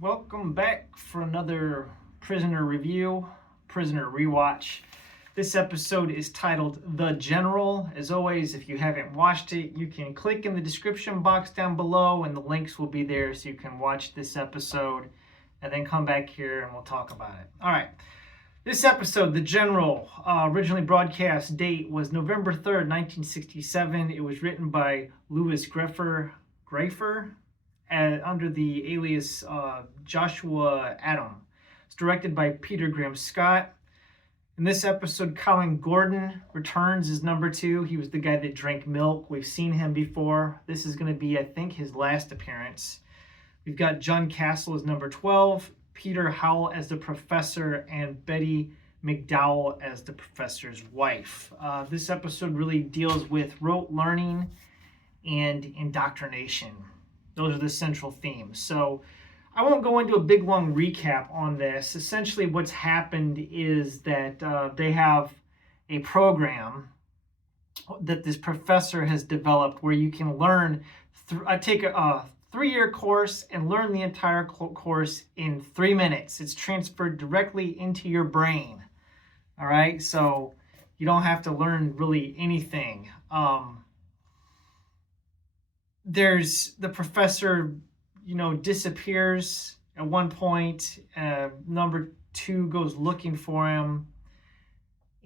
Welcome back for another prisoner review, prisoner rewatch. This episode is titled The General. As always, if you haven't watched it, you can click in the description box down below and the links will be there so you can watch this episode and then come back here and we'll talk about it. All right. This episode, The General, originally broadcast date was November 3rd, 1967. It was written by Louis Grafer under the alias Joshua Adam. It's directed by Peter Graham Scott. In this episode, Colin Gordon returns as number 2. He was the guy that drank milk. We've seen him before. This is going to be, I think, his last appearance. We've got John Castle as number 12, Peter Howell as the professor, and Betty McDowell as the professor's wife. This episode really deals with rote learning and indoctrination. Those are the central themes. So I won't go into a big long recap on this. Essentially what's happened is that they have a program that this professor has developed where you can learn, take a 3-year course and learn the entire course in 3 minutes. It's transferred directly into your brain. All right, so you don't have to learn really anything. There's the professor, disappears at one point. Number 2 goes looking for him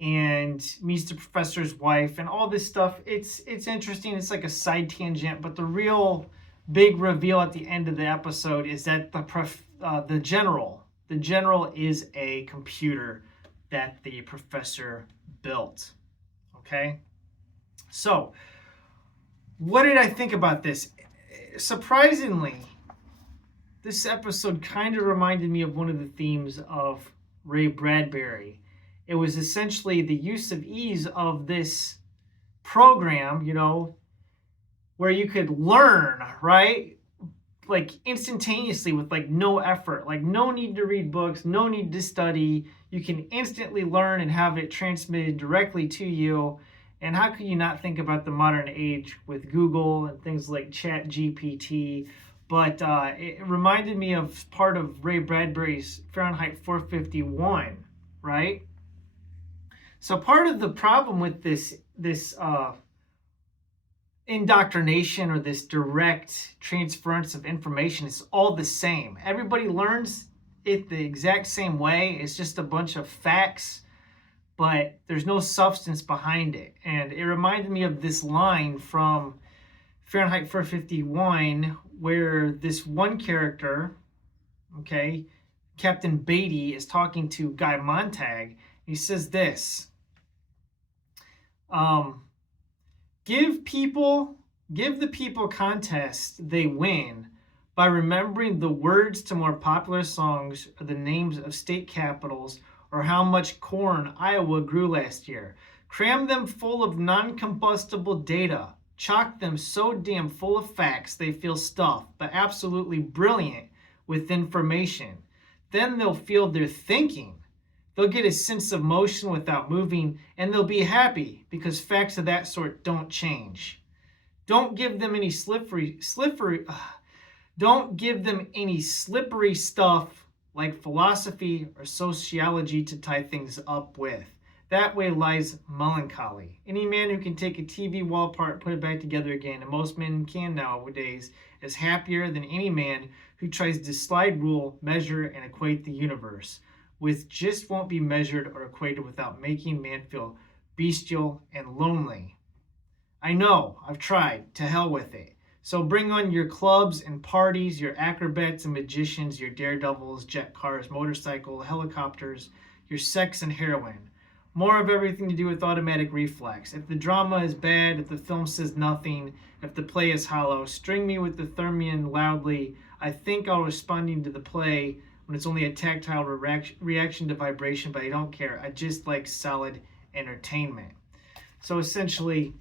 and meets the professor's wife and all this stuff. It's interesting. It's like a side tangent, but the real big reveal at the end of the episode is that the general is a computer that the professor built. Okay, so what did I think about this? Surprisingly, this episode kind of reminded me of one of the themes of Ray Bradbury. It was essentially the use of ease of this program, where you could learn, right? Like instantaneously with like no effort, like no need to read books, no need to study. You can instantly learn and have it transmitted directly to you. And how could you not think about the modern age with Google and things like Chat GPT? But it reminded me of part of Ray Bradbury's Fahrenheit 451, right? So part of the problem with this indoctrination or this direct transference of information is all the same. Everybody learns it the exact same way. It's just a bunch of facts, but there's no substance behind it. And it reminded me of this line from Fahrenheit 451 where this one character, Captain Beatty, is talking to Guy Montag. He says this, give the people contests they win by remembering the words to more popular songs or the names of state capitals or how much corn Iowa grew last year. Cram them full of non-combustible data. Chock them so damn full of facts they feel stuffed, but absolutely brilliant with information. Then they'll feel they're thinking. They'll get a sense of motion without moving, and they'll be happy because facts of that sort don't change. Don't give them any slippery stuff like philosophy or sociology to tie things up with. That way lies melancholy. Any man who can take a TV wall apart and put it back together again, and most men can nowadays, is happier than any man who tries to slide rule, measure, and equate the universe, which just won't be measured or equated without making man feel bestial and lonely. I know, I've tried. To hell with it. So bring on your clubs and parties, your acrobats and magicians, your daredevils, jet cars, motorcycles, helicopters, your sex and heroin. More of everything to do with automatic reflex. If the drama is bad, if the film says nothing, if the play is hollow, string me with the theremin loudly. I think I'll responding to the play when it's only a tactile reaction to vibration, but I don't care. I just like solid entertainment. So essentially,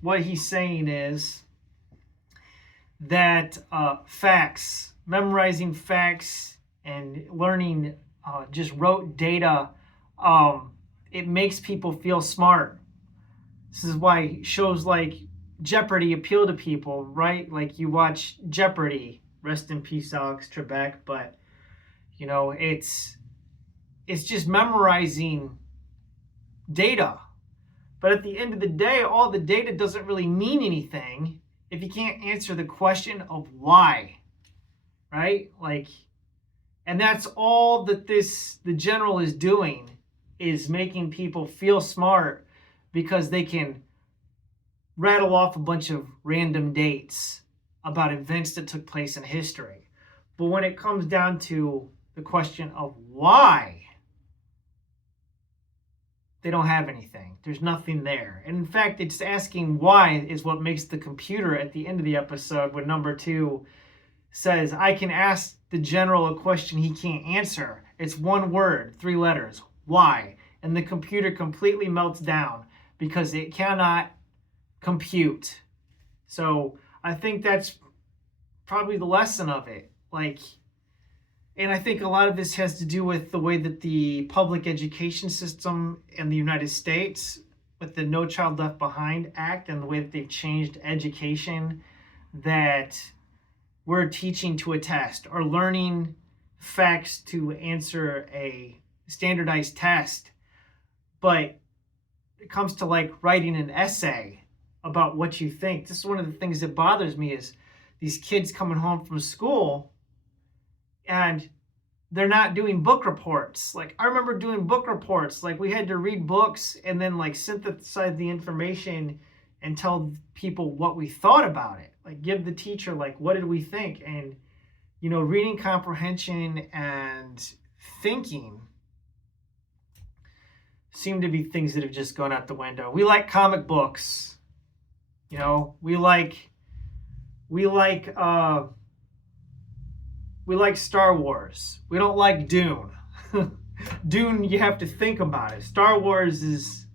what he's saying is that facts, memorizing facts and learning just rote data, it makes people feel smart. This is why shows like Jeopardy appeal to people, right? Like you watch Jeopardy, Rest in peace, Alex Trebek. But, you know, it's just memorizing data. But at the end of the day, all the data doesn't really mean anything if you can't answer the question of why, right? Like, and that's all that the general is doing, is making people feel smart because they can rattle off a bunch of random dates about events that took place in history. But when it comes down to the question of why, they don't have anything. There's nothing there. And in fact, it's asking why is what makes the computer at the end of the episode, when number 2 says, I can ask the general a question he can't answer. It's one word, 3 letters, why? And the computer completely melts down because it cannot compute. So I think that's probably the lesson of it. Like, and I think a lot of this has to do with the way that the public education system in the United States, with the No Child Left Behind Act, and the way that they've changed education, that we're teaching to a test or learning facts to answer a standardized test. But it comes to like writing an essay about what you think. This is one of the things that bothers me, is these kids coming home from school and they're not doing book reports. Like, I remember doing book reports. Like, we had to read books and then like synthesize the information and tell people what we thought about it. Like, give the teacher, like, what did we think? And, you know, reading comprehension and thinking seem to be things that have just gone out the window. We like comic books. You know, we like Star Wars. We don't like Dune. Dune, you have to think about it. Star Wars is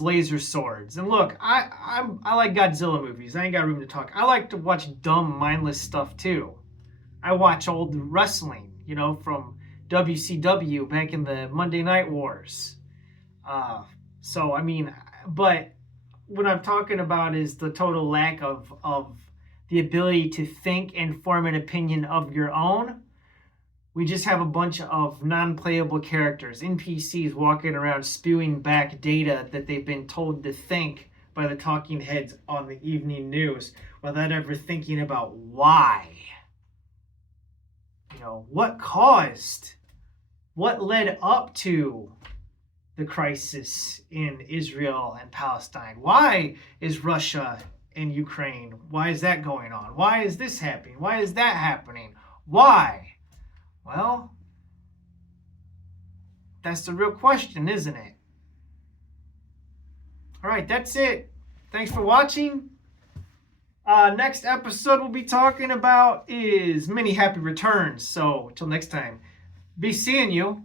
laser swords. And look, I like Godzilla movies. I ain't got room to talk. I like to watch dumb, mindless stuff too. I watch old wrestling, you know, from WCW back in the Monday Night Wars. So I mean, but what I'm talking about is the total lack of the ability to think and form an opinion of your own. We just have a bunch of non-playable characters, NPCs, walking around spewing back data that they've been told to think by the talking heads on the evening news without ever thinking about why. You know, what led up to the crisis in Israel and Palestine? Why is Russia in Ukraine? Why is that going on? Why is this happening? Why is that happening? Why? Well, that's the real question, isn't it? All right, that's it. Thanks for watching. Next episode we'll be talking about is many happy returns. So until next time, be seeing you.